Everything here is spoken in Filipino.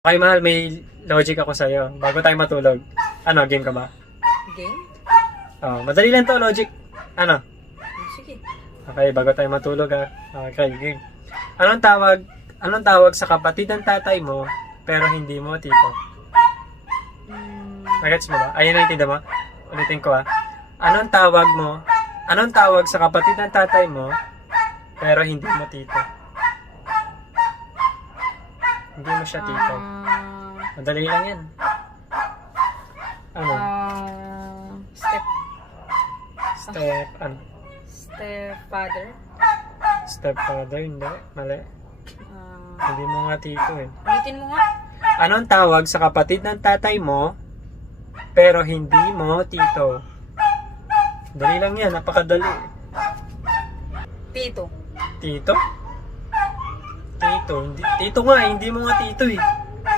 Okay, mahal, may logic ako sa'yo. Bago tayo matulog. Ano, game ka ba? Game? Oh, madali lang to, logic. Ano? Sige. Okay, bago tayo matulog ha. Okay, game. Anong tawag sa kapatid ng tatay mo, pero hindi mo tito? Nagets mo ba? Ayun na yung mo? Ulitin ko ha. Anong tawag sa kapatid ng tatay mo, pero hindi mo tito? Hindi mo siya tito. Madali lang yan. Ano? Ano? Stepfather. Stepfather, hindi. Mali. Hindi mo nga tito eh. Ulitin mo nga. Anong tawag sa kapatid ng tatay mo, pero hindi mo tito? Dali lang yan, napakadali. Tito. Tito? Tito, hindi. Tito nga, hindi mo nga tito eh.